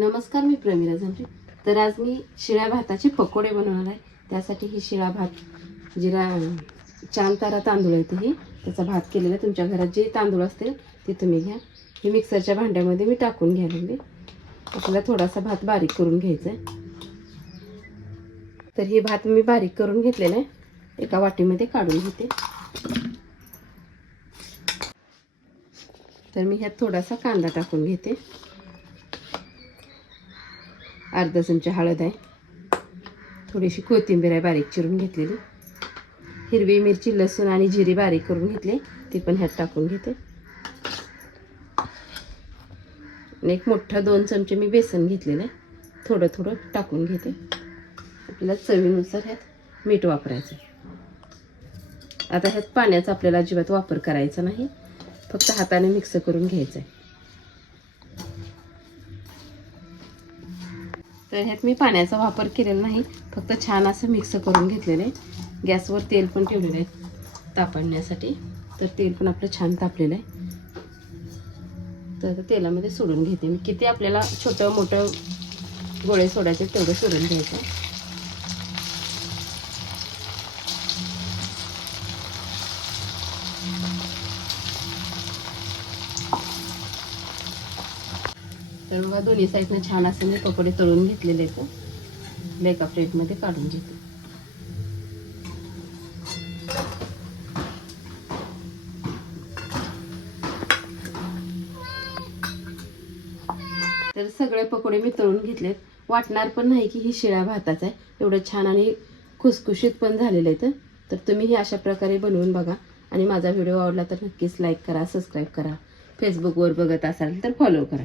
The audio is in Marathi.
नमस्कार मी प्रमिला झांपे. तर आज मी शिळ्या भाताचे पकोडे बनवणार आहे. त्यासाठी ही शिळा भात जिरा चान तारा तांदूळ आहे ही त्याचा भात केलेला आहे. तुमच्या घरात जे तांदूळ असतील ते तुम्ही घ्या. हे मिक्सरच्या भांड्यामध्ये मी टाकून घ्यायला लागले आपल्याला थोडासा भात बारीक करून घ्यायचा आहे. तर हे भात मी बारीक करून घेतलेला आहे. एका वाटीमध्ये काढून घेते. तर मी ह्यात थोडासा कांदा टाकून घेते. अर्धा चमचा हळद आहे. थोडीशी कोथिंबीर आहे बारीक चिरून घेतलेली. हिरवी मिरची लसूण आणि जिरी बारीक करून घेतली. ती पण ह्यात टाकून घेते. आणि एक मोठा दोन चमचे मी बेसन घेतलेलं आहे. थोडं थोडं टाकून घेते. आपल्याला चवीनुसार ह्यात मीठ वापरायचं आता ह्यात पाण्याचा आपल्याला अजिबात वापर करायचा नाही. फक्त हाताने मिक्स करून घ्यायचं आहे. तर ह्यात मी पाण्याचा वापर केलेला नाही फक्त छान असं मिक्स करून घेतलेलं आहे. गॅसवर तेल पण ठेवलेलं आहे तापडण्यासाठी तर तेल पण आपलं छान तापलेलं आहे. तर तेलामध्ये सोडून घेते मी. किती आपल्याला छोटं मोठं गोळे सोडायचे तेवढं सोडून घ्यायचं तर बघा दोन्ही साईडनं छान असे मी पकोडे तळून घेतलेले आहेत. एका प्लेटमध्ये काढून घेते. तर सगळे पकोडे मी तळून घेतलेत. वाटणार पण नाही की ही शिळ्या भाताचा आहे. एवढं छान आणि खुसखुशीत पण झालेलं आहे तर तुम्ही हे अशा प्रकारे बनवून बघा. आणि माझा व्हिडिओ आवडला तर नक्कीच लाईक करा सबस्क्राईब करा. फेसबुकवर बघत असाल तर फॉलो करा.